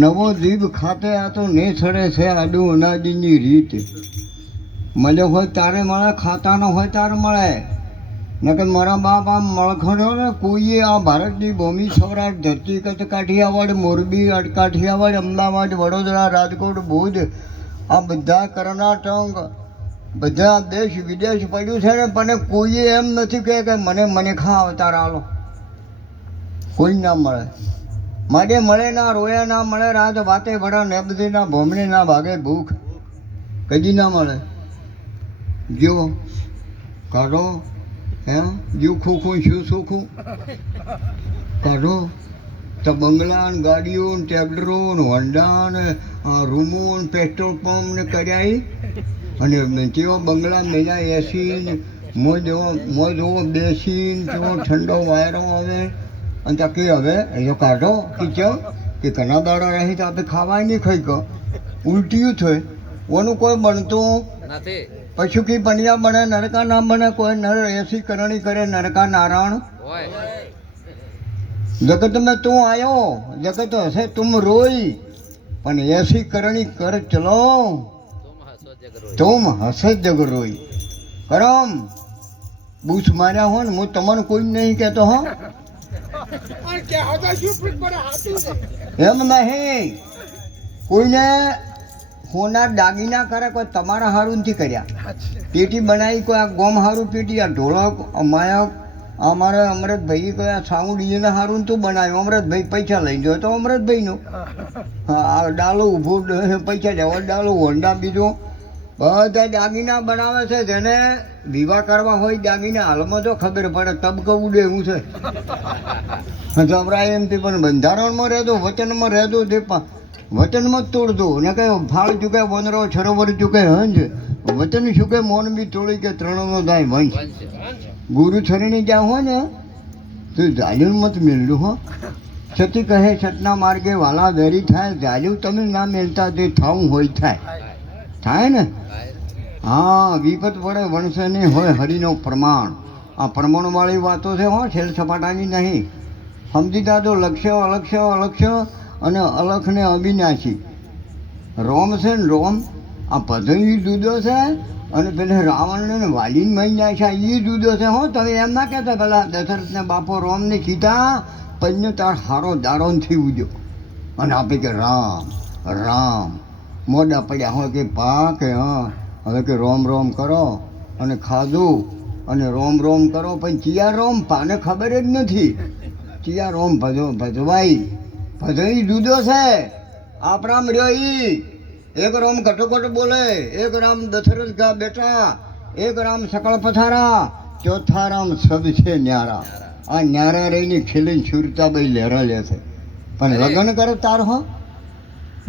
નવો જીભ ખાતે આ તો ને છડે છે આડું અનાજીની રીત. મળ્યો હોય તારે મળે, ખાતાનો હોય તારે મળે. નકર મારા બાપ આમ મળખણો ને કોઈએ આ ભારતની ભૂમિ સૌરાષ્ટ્ર ધરતી કચ્છ કાઠિયાવાડ મોરબી કાઠિયાવાડ અમદાવાદ વડોદરા રાજકોટ ભુજ આ બધા કર્ણાટક બધા દેશ વિદેશ પડ્યું છે ને, પણ કોઈએ એમ નથી કે મને ખા અવતાર આલો. કોઈ ના મળે. માગે મળે ના રોયા ના મળે, રાત વાતે ભરા નેબધી ના ભોમણી ના ભાગે ભૂખ કદી ના મળે. જો કાઢો એમ જીવ ખોખું શું સુખું કાઢો તો બંગલા ને ગાડીઓ ને ટ્રેક્ટરો ને હોન્ડા ને રૂમો ને પેટ્રોલ પંપ ને કર્યા અને તેઓ બંગલા મેળા એસી ને મોજો બેસી તેઓ ઠંડો વાયરો આવે અને તો કે હવે એ કાઢો કિચન કે ઘણા દાડા રહી તો આપણે ખાવાય નહીં ખાઈ કહો ઉલટિયું થાય ઓનું કોઈ બનતું નથી. પશુ કી બનિયા બને નરકા ના બને, કોઈ નર એસી કરણી કરે નરકા નારાયણ. જગત में તું આયો જગત હશે તુમ રોઈ, પણ એસી કરણી કર ચલો તુમ હસે જગ રોઈ. કરમ બૂસ માર્યા હો ને હું તમને કોઈ નહીં કહેતો હો, એમ નહીં. કોઈને હોના દાગીના કરે કોઈ તમારા હારું નથી કર્યા. પેટી બનાવી કોઈ આ ગોમ હારું પેટી, આ ઢોળક અમાયક અમારે અમૃતભાઈ કોઈ આ સાઉડીને હારું તું બનાવ્યું. અમૃતભાઈ પૈસા લઈ ગયો તો અમૃતભાઈનું આ ડાલો ઊભો પૈસા દેવા ડાલો હોન્ડા બીજું બધા દાગીના બનાવે છે. જેને વિવાહ કરવા હોય દાગીના હાલમાં તો ખબર પડે તબક ઉડે એવું છે. ગભરાય એમથી પણ બંધારણમાં રહેતું વચનમાં રહેતું તે વચનમાં જ તોડતું ને કઈ ફાળ ચૂકે વનરો સરોવર ચૂકે હંજ વચન ચૂકે મોન બી તોડી કે ત્રણનો થાય વંશ. ગુરુ છરીને જ્યાં હોય ને તો જાલ્યું મત મેળ્યું હો. સતી કહે સતના માર્ગે વાલા વેરી થાય, જાલ્યું તમે ના મેળતા તે થાવું હોય થાય ને. હા વિપત પડે વણસે નહીં હોય હરિનો પ્રમાણ. આ પ્રમાણવાળી વાતો છે હો, છેલ સપાટાની નહીં. સમજી દાદો લક્ષ્ય અલક્ષ્ય અલક્ષ્ય અને અલખને અવિનાશી. રોમ છે ને રોમ આ પધઈ જુદો છે અને પેલા રાવણને ને વાલીને મહી નાખ્યા એ જુદો છે હો. તમે એમ ના કહેતા પેલા દશરથને બાપો રોમને કીધા પજ્ઞ તાર હારો દાડો નથી ઉજ્યો અને આપે કે રામ રામ મોડા પડ્યા હોય કે પા કે હા હવે કે રોમ રોમ કરો અને ખાધું અને રોમ રોમ કરો પણ ચિયા રોમ પાને ખબર જ નથી. ચિયા રોમ ભજવાઈ ભજઈ જુદો છે. આપણામ રહ્યો ઈ એક રામ ઘટોઘટ બોલે, એક રામ દશરથ ગા બેટા, એક રામ સકળ પથારા, ચોથા રામ સબ છે ન્યારા. આ ન્યારા રહીને ખીલીને છુરતાબાઈ લહેરા લે છે પણ લગ્ન કરે તાર હો.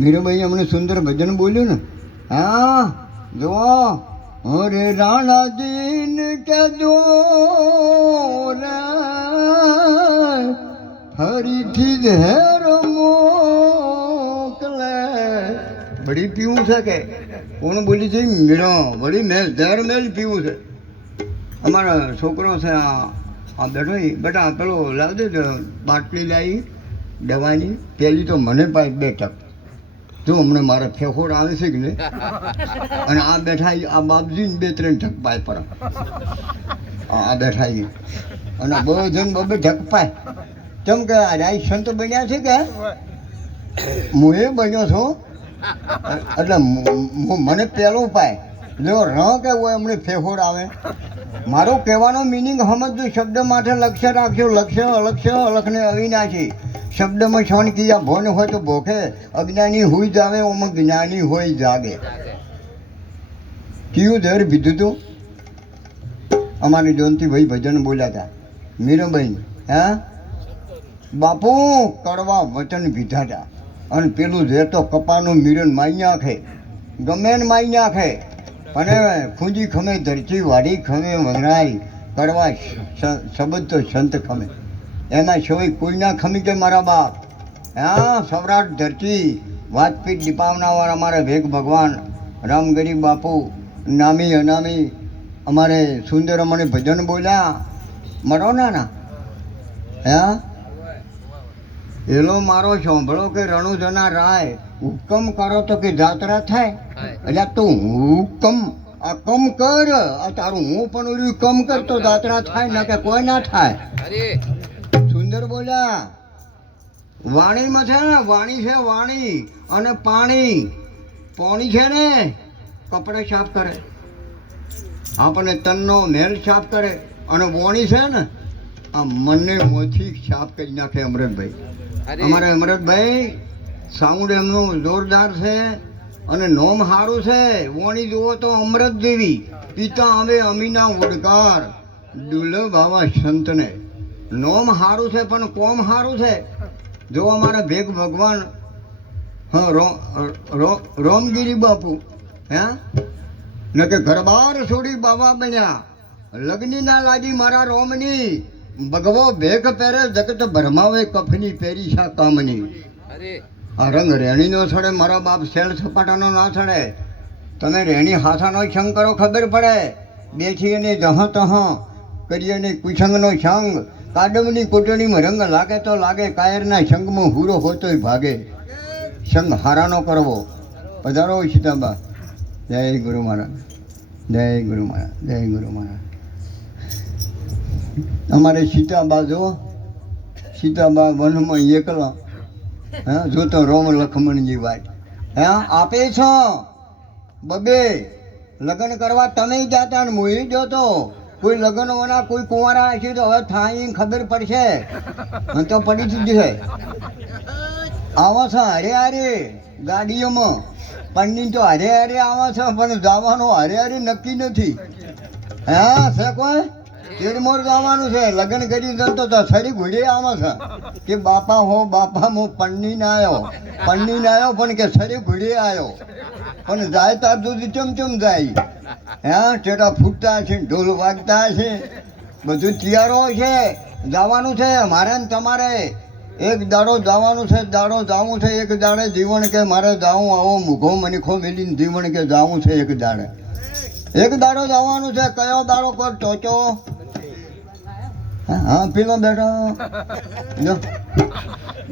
મીરાબાઈ હમણાં સુંદર ભજન બોલ્યું ને. હા જુઓ અરે રાણાજીન કે જો ફરીથી જ હેર મોકલે. બળી પીવું છે કે કોણ બોલી છે મીરો બળી મેલ ઝેર મેલ પીવું છે. અમારા છોકરો છે આ બેઠો બેટા પેલો લાવજે બાટલી લાવી દવાની. પહેલી તો મને પાય 2 ટક જો હમણાં મારે ફેફોડ આવે છે કે નહીં. અને આ બેઠા આ બાપજીને 2-3 ઢક પાય પર આ બેઠા અને બધાને 2 ઢક પાય. કેમ કે રાય સંત બન્યા છે કે હું એ બન્યો છું એટલે મને પહેલું પાય જો ર કે હોય હમણાં ફેફોડ આવે. મારો કહેવાનો મિનિંગ સમજજો. શબ્દ માટે લક્ષ્ય રાખજો. લક્ષ્ય અલક્ષ્ય અલખને અવિનાશી. શબ્દમાં છણ કિયા ભોન હોય તો ભોખે, અજ્ઞાની હોય જાવે ઓમાં જ્ઞાની હોય જાગે. કયું ઝેર પીધું તું? અમારે જોનતીભાઈ ભજન બોલ્યા હતા મીરાબાઈ. હા બાપુ કડવા વચન પીધા હતા અને પેલું ઝેર તો કપાનું મિરન માઈ નાખે, ગમે ને માઈ નાખે. અને ખૂંજી ખમે ધરતી વાડી ખમે વગરાય, કડવા શબ્દ તો સંત ખમે. એના સિવાય કોઈ ના ખમી કે મારા બાપ. હા સૌરાષ્ટ્ર ધરતી વાજપીઠ દીપાવનાવાળા અમારા ભેગ ભગવાન રામગરીબ બાપુ નામી અનામી અમારે સુંદર અમને ભજન બોલ્યા મરો ના હા એલો મારો સાંભળો કે રણુજના રાય હુકમ કરો તો કે જાત્રા થાય. એટલે તું હુકમ આ કમ કર, આ તારું હું પણ ઓલું કમ કરતો જાત્રા થાય ને કે કોઈ ના થાય. સુંદર બોલ્યા. વાણીમાં છે ને, વાણી છે વાણી, અને પાણી. પાણી છે ને કપડા સાફ કરે, આપણે તનનો મેલ સાફ કરે, અને વાણી છે ને આ મનને મોથી સાફ કરી નાખે. અમૃતભાઈ, અમારે અમૃતભાઈ સાઉન્ડ એમનું જોરદાર છે, અને નોમ સારું છે. વાણી જુઓ તો અમૃત દેવી, પિતા આવે અમીના ઉડકાર, દુર્લભ આવા સંતને. નોમ સારું છે પણ કોમ સારું છે. જો અમારા ભેગ ભગવાન, હા, રોમગીરી બાપુ, હે ને કે ઘરબાર છોડી બાબા બન્યા, લગ્ની ના લાગી મારા રોમની, ભગવો ભેગ પહેરે જગત ભરમાવે કફની પેરી શા કામની. આ રંગ રેણી નો છડે, મારા બાપ શેલ સપાટાનો ના છડે. તમે રેણી હાથાનો સંગ કરો ખબર પડે. બેઠી અને જહ તહ કરીએ ને કુસંગનો સંગ, કાદમની કોટડીમાં રંગ લાગે તો લાગે, કાયરના સંગમાં હુરો હોતોય ભાગે. સંગ હારાનો કરવો. પધારો સીતાબા. જય ગુરુ મહારાજ, જય ગુરુ મહારાજ, જય ગુરુ મહારાજ. અમારે સીતાબા જો, સીતાબા વનમાં એકલા, હા, જોતો રોમ લખમણજી વાત, હે આપે છો બબે લગ્ન કરવા તમે જાતા ને હું જોતો. કોઈ લગ્ન વાળા કોઈ કુંવારા હશે તો હવે થાય ખબર પડશે, તો પડી જ છે. આવા છે હરે હરે ગાડીઓમાં, પન્ની તો હરે હરે આવા છે, પણ જવાનું હરે હરે નક્કી નથી. હા છે કોઈ તેરમોર જવાનું છે, લગ્ન કરી જતો તો સરી ઘોડી આવે છે કે બાપા હો બાપા, હું પન્ની ના આવ્યો, પન્ની ના આવ્યો પણ કે સરી ઘોડી આવ્યો. પણ જાય તાર સુધી ચમચમ જાય. હા, ટેટા ફૂટતા છે, ઢોલ વાગતા છે, બધું તૈયારો છે. જવાનું છે મારે ને તમારે. એક દાડો જવાનું છે, દાડો જવું છે. એક દાડે જીવન કે મારે જાવું, આવો મૂઘો મનીખો મેલીને જીવન કે જવું છે. એક દાડે, એક દાડો જવાનું છે. કયો દાડો કોઈ ટોચો? હા, પેલો બેઠો જો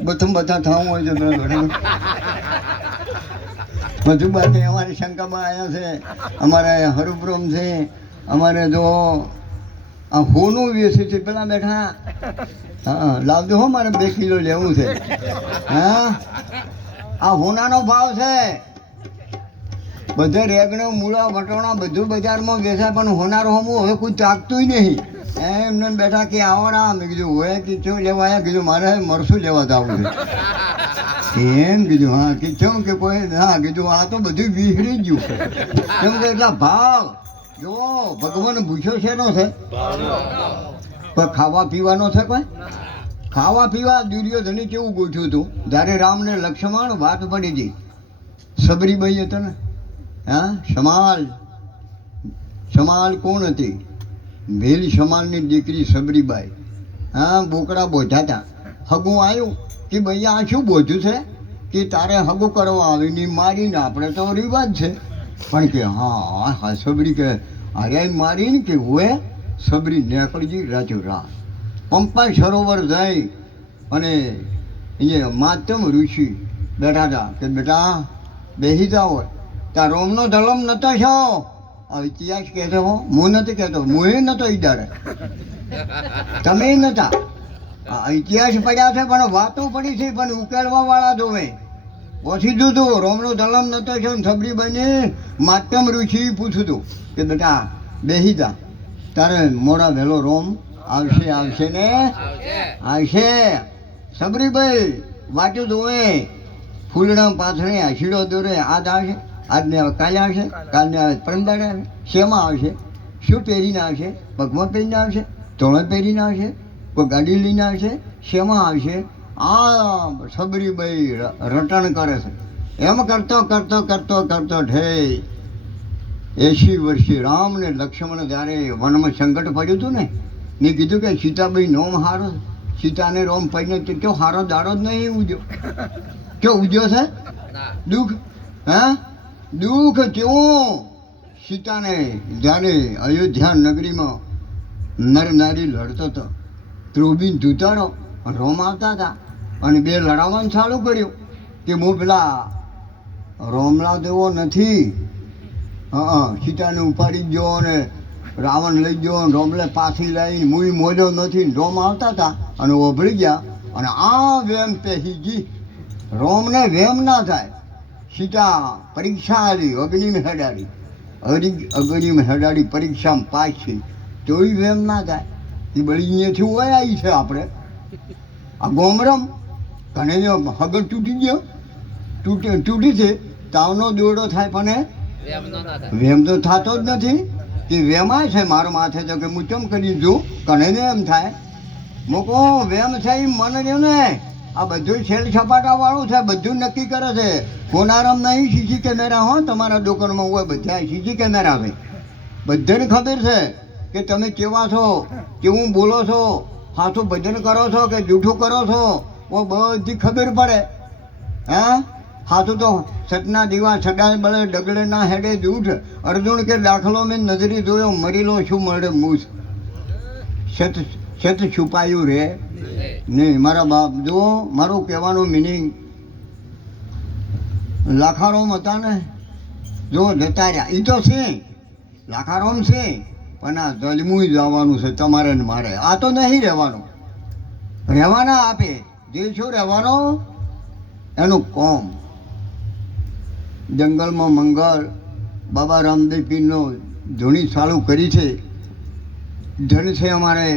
બધું બધા થવું હોય છે. બધું બાકી અમારી શંકામાં આવ્યા છે, અમારે હરુપ્રોમ છે, અમારે જો આ હોનું વેચે છે પેલા બેઠા. હા, લાવજો હો, મારે 2 કિલો લેવું છે. હા, આ હોનાનો ભાવ છે. બધે રેગણો મૂળા વટોણા બધું બજારમાં વેચાય, પણ હોનારો હમું હવે કોઈ ચાકતું નહીં. એમને બેઠા કે આવડા. મેં કીધું હોય કે શું લેવા આવ્યા? કીધું મારે મરસું લેવા જવું છે. એમ કીધું. હા, કે શું કે કોઈ? હા, કીધું આ તો બધું વિસરી ગયું. કેમ કે એટલા ભાવ જો ભગવાન ભૂખ્યો છે નો છે, પણ ખાવા પીવાનો છે કોઈ? ખાવા પીવા દુર્યોધને કેવું ગોઠ્યું હતું જ્યારે રામને લક્ષ્મણ વાત પડી હતી. સબરીબાઈ હતા ને, હા, સમાલ. સમાલ કોણ હતી? ભેલ સમાલની દીકરી સબરીબાઈ. હા, બોકડા બોધ્યા હતા. હગું આવ્યું કે ભાઈ આ શું બોધ્યું છે કે તારે હગું કરવા આવીને મારીને, આપણે તો રિવાજ છે. પણ કે હા હા સબરી કે અરે મારીને કે હોય. સબરી નેકળજી રાજો રાત પંપા સરોવર જાય, અને અહીંયા માતમ ઋષિ બેઠા હતા કે બેટા બેસી જાઓ. ત્યાં રોમનો ધલમ નતો છો. ઇતિહાસ કહેતો હો, હું નથી કહેતો, હું નતો ઈડારે, તમે નતા. ઇતિહાસ પડ્યા છે પણ વાતો પડી છે, પણ ઉકેલવા વાળા જોવે. ઓછી દૂધું રોમનો ધલમ નતો છો. સબરીબાઈને માતમ ઋષિ પૂછ્યું હતું કે બેટા બેસી જા, તારે મોડા વહેલો રોમ આવશે. આવશે ને આવશે. સબરીબાઈ વાંચું જોવે, ફૂલડા પાથરે આશીડો દોરે. આજ આવશે, આજને કાલે આવશે, કાલને આવે પરમદાડે આવે. શેમાં આવશે? શું પહેરીને આવશે? પગમાં પહેરીને આવશે, તોળે પહેરીને આવશે, કોઈ ગાડી લઈને આવશે? શેમાં આવશે? આ સબરીબાઈ રટણ કરે છે. એમ કરતો કરતો કરતો કરતો ઠે 80 વર્ષે રામ ને લક્ષ્મણ જ્યારે વનમાં સંકટ પડ્યું હતું ને, મેં કીધું કે સીતાબાઈ નોમ હારો, સીતાને રોમ પડીને તો કયો હારો દાડો જ નહીં ઉજ્યો. કયો ઉજ્યો છે? દુઃખ. હા, દુઃખ કેવું? સીતાને જ્યારે અયોધ્યા નગરીમાં નર નારી લડતો હતો, ત્રોબીન ધૂતારો રોમ આવતા હતા. અને બે લડાવવાનું ચાલુ કર્યું કે હું પેલા રોમલા દેવો નથી, સીતાને ઉપાડી જ ગયો અને રાવણ લઈ ગયો અને રોમલે પાછી લાવીને મુઈ મોજો નથી. રોમ આવતા હતા અને ઓભળી ગયા અને આ વેમ પેસી ગઈ. રોમને વેમ ના થાય. સીતા પરીક્ષા આવી, અગ્નિમાં હેડાડી, અગ્નિમાં હેડાડી પરીક્ષામાં પાસ થઈ, તોય વેમ ના થાય. એ બળીનેથી હોય આવી છે આપણે આ ગોમરમ કને હગર તૂટી ગયો, તૂટી છે. તાવનો દોરડો થાય પણ વેમ તો થતો જ નથી. કે વેમાય છે મારો માથે તો કે હું ચમ કરી દઉં કને એમ થાય. મૂકો વેમ છે એ મને રહ્યો ને આ બધું છેલ છપાટાવાળું છે, બધું નક્કી કરે છે. કોનારામ નહીં સીસી કેમેરા હો તમારા દુકાનમાં હોય, બધા સીસી કેમેરા છે. બધાને ખબર છે કે તમે કેવા છો, કેવું બોલો છો, સાચું ભજન કરો છો કે જૂઠું કરો છો, ઓ બધી ખબર પડે. હા સાચું તો સતના દીવા સડા બળે ડગલે ના હેડે જૂઠ. અર્જુન કે દાખલો મેં નજરી જોયો, મરેલો શું મળે મૂછ. સત છુપાયું રે નહીં. મારા બાપ જુઓ, મારું કહેવાનું મિનિંગ લાખારોમ હતા ને જો જતા રહ્યા એ તો છે, લાખારોમ છે, પણ આ જલમું જવાનું છે તમારે ને મારે. આ તો નહીં રહેવાનું, રહેવાના આપે જે શું રહેવાનો એનું કોમ. જંગલમાં મંગળ બાબા રામદેવ પીરનો ધૂણી ચાલુ કરી છે. ધન છે અમારે